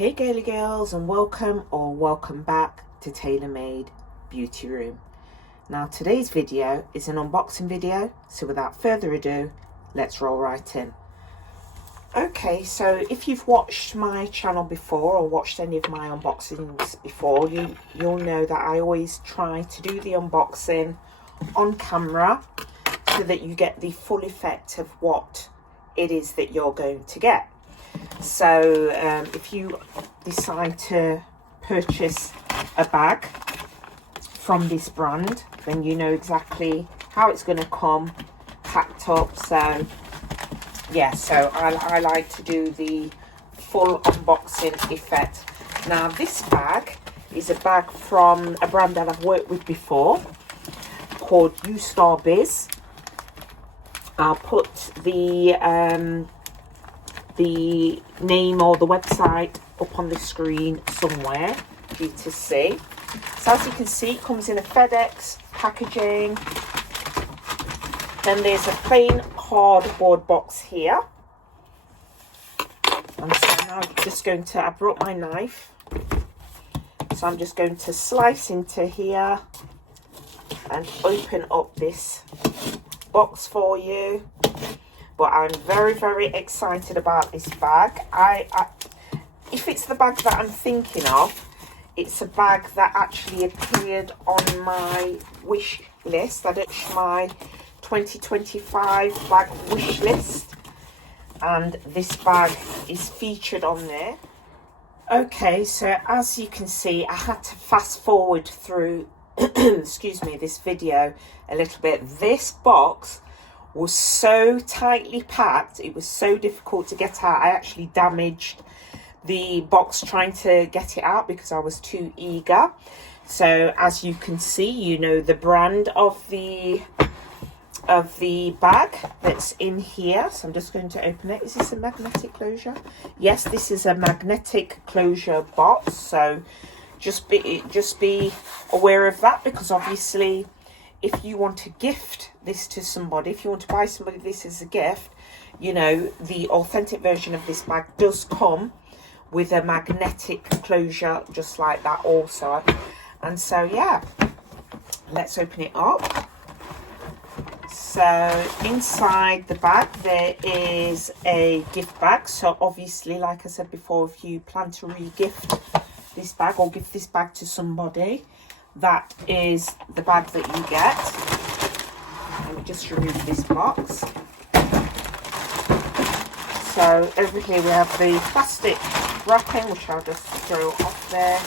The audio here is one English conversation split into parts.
Hey girly girls, and welcome back to Tailor Made Beauty Room. Now today's video is an unboxing video, so without further ado, let's roll right in. Okay, so if you've watched my channel before or watched any of my unboxings before, you'll know that I always try to do the unboxing on camera so that you get the full effect of what it is that you're going to get. So if you decide to purchase a bag from this brand, then you know exactly how it's going to come packed up. So yeah, so I like to do the full unboxing effect. Now this bag is a bag from a brand that I've worked with before called Ustarbiz. I'll put the name or the website up on the screen somewhere for you to see. So as you can see, it comes in a FedEx packaging. Then there's a plain cardboard box here. And so now I'm just going to, I brought my knife. So I'm just going to slice into here and open up this box for you. But I'm very, very excited about this bag. If it's the bag that I'm thinking of, it's a bag that actually appeared on my wish list. That's my 2025 bag wish list. And this bag is featured on there. Okay, so as you can see, I had to fast forward through, excuse me, this video a little bit. This box was so tightly packed, it was so difficult to get out. I actually damaged the box trying to get it out because I was too eager. So as you can see, you know the brand of the bag that's in here. So I'm just going to open it. Is this a magnetic closure? Yes, this is a magnetic closure box. So just be aware of that, because obviously if you want to gift this to somebody, if you want to buy somebody this as a gift, you know, the authentic version of this bag does come with a magnetic closure just like that also. And so yeah, let's open it up. So inside the bag there is a gift bag. So obviously, like I said before, if you plan to re-gift this bag or give this bag to somebody, that is the bag that you get. Let me just remove this box. So over here we have the plastic wrapping, which I'll just throw off there.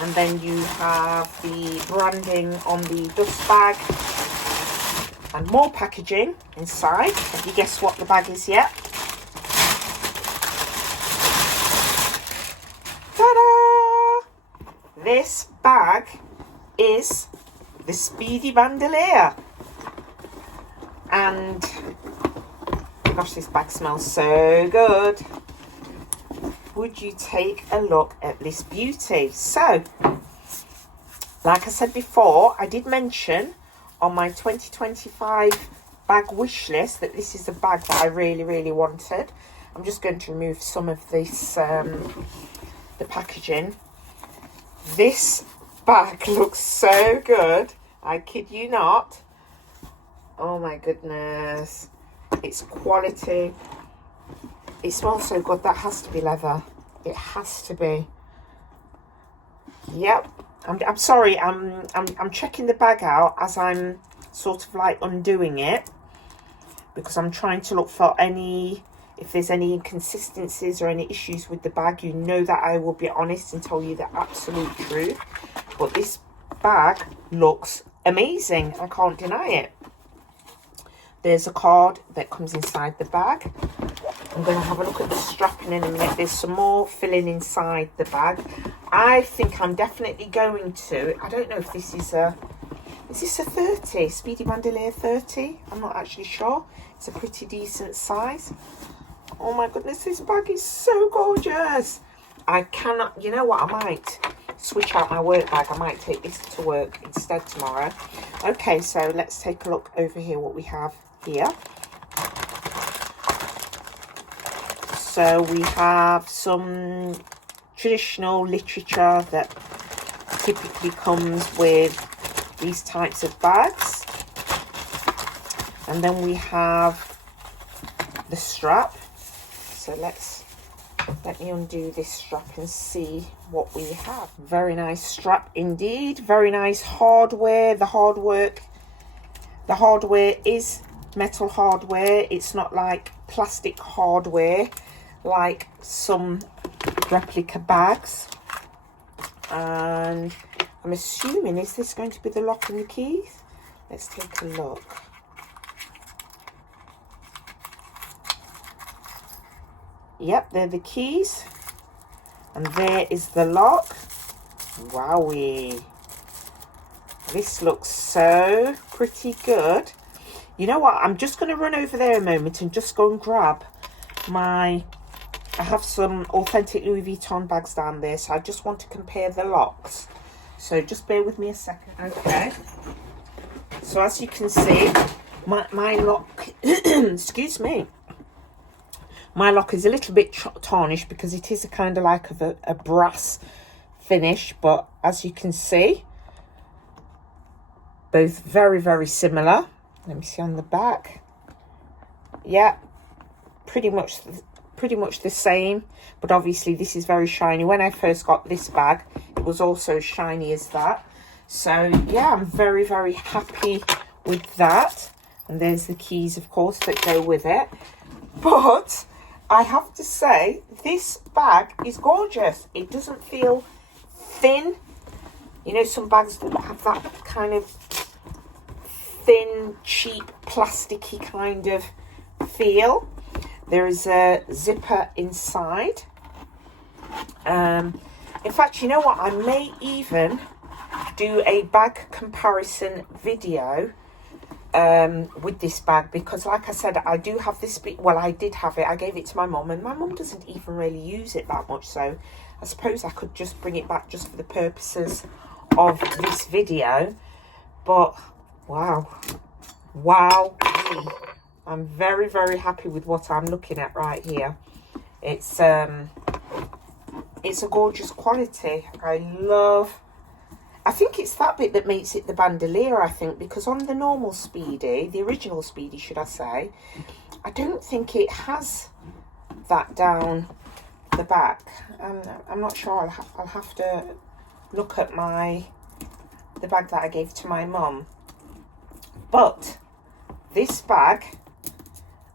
And then you have the branding on the dust bag. And more packaging inside. Have you guessed what the bag is yet? Ta-da! This bag is the Speedy Bandolier. And gosh, this bag smells so good. Would you take a look at this beauty? So, like I said before, I did mention on my 2025 bag wish list that this is a bag that I really wanted. I'm just going to remove some of this, the packaging. This bag looks so good, I kid you not. Oh my goodness, it's quality. It smells so good. That has to be leather. It has to be. Yep. I'm sorry, I'm checking the bag out as I'm sort of like undoing it, because I'm trying to look for if there's any inconsistencies or any issues with the bag. You know that I will be honest and tell you the absolute truth. But this bag looks amazing. I can't deny it. There's a card that comes inside the bag. I'm going to have a look at the strapping in a minute. There's some more filling inside the bag. I think I'm definitely going to, I don't know if this is a 30? Speedy Bandolier 30? I'm not actually sure. It's a pretty decent size. Oh my goodness, this bag is so gorgeous. I cannot, you know what, I might switch out my work bag. I might take this to work instead tomorrow. Okay, so let's take a look over here what we have here. So we have some traditional literature that typically comes with these types of bags. And then we have the strap. So let me undo this strap and see what we have. Very nice strap indeed. Very nice hardware. The hardware is metal hardware. It's not like plastic hardware like some replica bags. And I'm assuming, is this going to be the lock and the keys? Let's take a look. Yep, they're the keys. And there is the lock. Wowee. This looks so pretty good. You know what? I'm just going to run over there a moment and just go and grab I have some authentic Louis Vuitton bags down there. So I just want to compare the locks. So just bear with me a second. Okay. So as you can see, my lock, excuse me. My lock is a little bit tarnished because it is a kind of like a brass finish. But as you can see, both very, very similar. Let me see on the back. Yeah, pretty much the same. But obviously this is very shiny. When I first got this bag, it was also shiny as that. So yeah, I'm very, very happy with that. And there's the keys, of course, that go with it. But I have to say, this bag is gorgeous. It doesn't feel thin. You know, some bags have that kind of thin, cheap, plasticky kind of feel. There is a zipper inside. In fact, you know what? I may even do a bag comparison video with this bag, because like I said, I do have this well, I did have it. I gave it to my mum, and my mum doesn't even really use it that much, so I suppose I could just bring it back just for the purposes of this video. But wow, I'm very, very happy with what I'm looking at right here. It's a gorgeous quality. I think it's that bit that makes it the bandolier, I think, because on the normal Speedy, the original Speedy, should I say, I don't think it has that down the back. I'm not sure. I'll have to look at the bag that I gave to my mum. But this bag,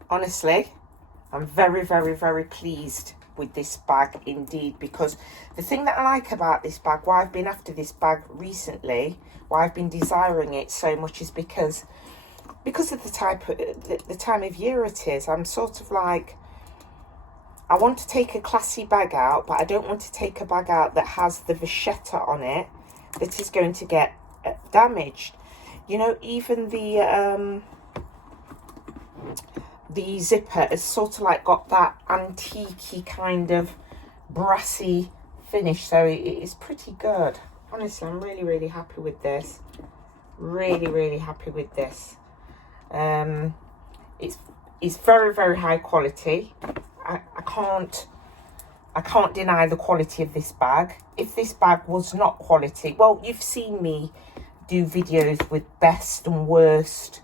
honestly, I'm very, very, very pleased with this bag indeed, because the thing that I like about this bag, why I've been after this bag recently, why I've been desiring it so much, is because of the time of year it is. I'm sort of like, I want to take a classy bag out, but I don't want to take a bag out that has the vachetta on it that is going to get damaged. You know, even the zipper has sort of like got that antique-y kind of brassy finish, so it is pretty good. Honestly, I'm really, really happy with this. Really, really happy with this. It's very, very high quality. I can't deny the quality of this bag. If this bag was not quality, well, you've seen me do videos with best and worst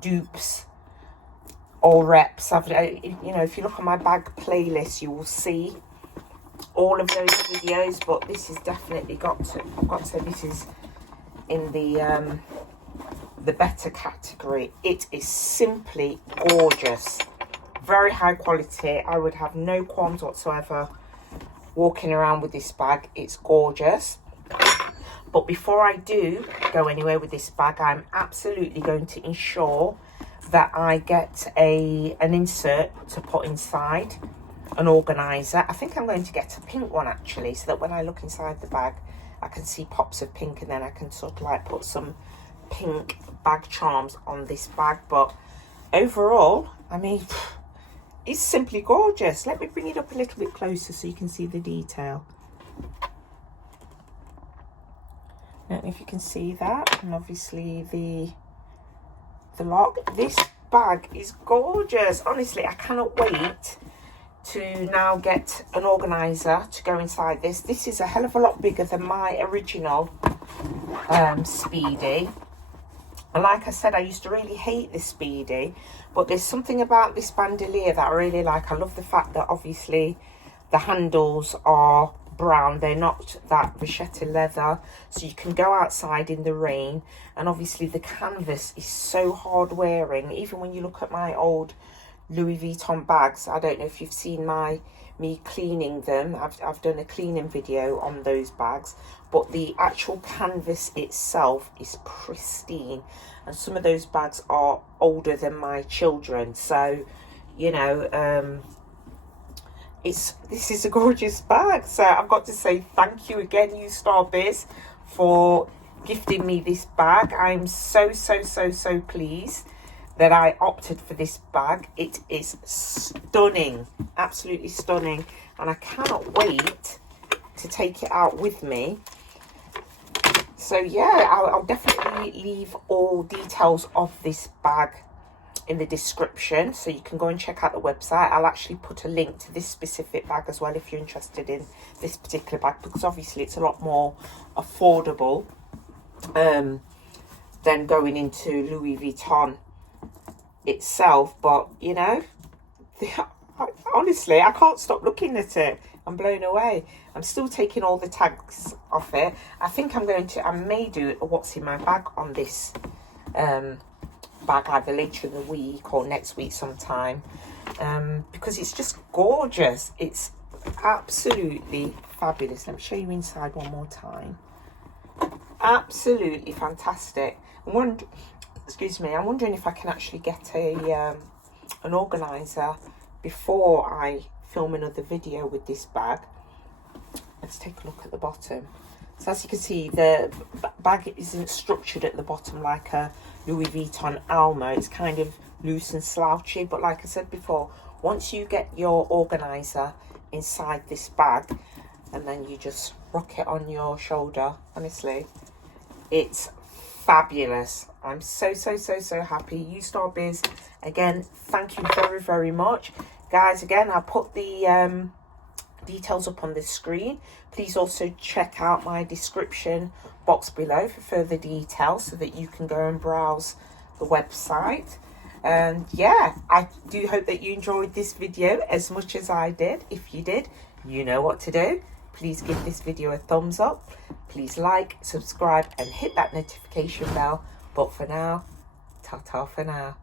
dupes or reps. You know, if you look on my bag playlist, you will see all of those videos. But this has definitely got to say this is in the better category. It is simply gorgeous, very high quality. I would have no qualms whatsoever walking around with this bag. It's gorgeous. But before I do go anywhere with this bag, I'm absolutely going to ensure that I get an insert to put inside, an organizer. I think I'm going to get a pink one actually, so that when I look inside the bag, I can see pops of pink, and then I can sort of like put some pink bag charms on this bag. But overall, I mean, it's simply gorgeous. Let me bring it up a little bit closer so you can see the detail. I don't know if you can see that, and obviously the lock. This bag is gorgeous. Honestly, I cannot wait to now get an organizer to go inside this. This is a hell of a lot bigger than my original Speedy. And like I said, I used to really hate this Speedy, but there's something about this bandolier that I really like. I love the fact that obviously the handles are brown, they're not that vachetta leather, so you can go outside in the rain. And obviously the canvas is so hard wearing. Even when you look at my old Louis Vuitton bags, I don't know if you've seen me cleaning them. I've done a cleaning video on those bags, but the actual canvas itself is pristine. And some of those bags are older than my children, so you know, this is a gorgeous bag. So I've got to say thank you again, Ustarbiz, for gifting me this bag. I'm so pleased that I opted for this bag. It is stunning, absolutely stunning, and I cannot wait to take it out with me. So yeah, I'll definitely leave all details of this bag in the description, so you can go and check out the website. I'll actually put a link to this specific bag as well if you're interested in this particular bag, because obviously it's a lot more affordable than going into Louis Vuitton itself. But you know, honestly, I can't stop looking at it. I'm blown away. I'm still taking all the tags off it. I think I may do a what's in my bag on this bag either later in the week or next week sometime, because it's just gorgeous. It's absolutely fabulous. Let me show you inside one more time. Absolutely fantastic. Excuse me, I'm wondering if I can actually get an organizer before I film another video with this bag. Let's take a look at the bottom. So as you can see, the bag isn't structured at the bottom like a Louis Vuitton Alma. It's kind of loose and slouchy, but like I said before, once you get your organizer inside this bag and then you just rock it on your shoulder, honestly, it's fabulous. I'm so happy. Ustarbiz, again, thank you very much, guys. Again, I'll put the details up on the screen. Please also check out my description box below for further details so that you can go and browse the website. And yeah, I do hope that you enjoyed this video as much as I did. If you did, you know what to do. Please give this video a thumbs up. Please like, subscribe and hit that notification bell. But for now, ta-ta for now.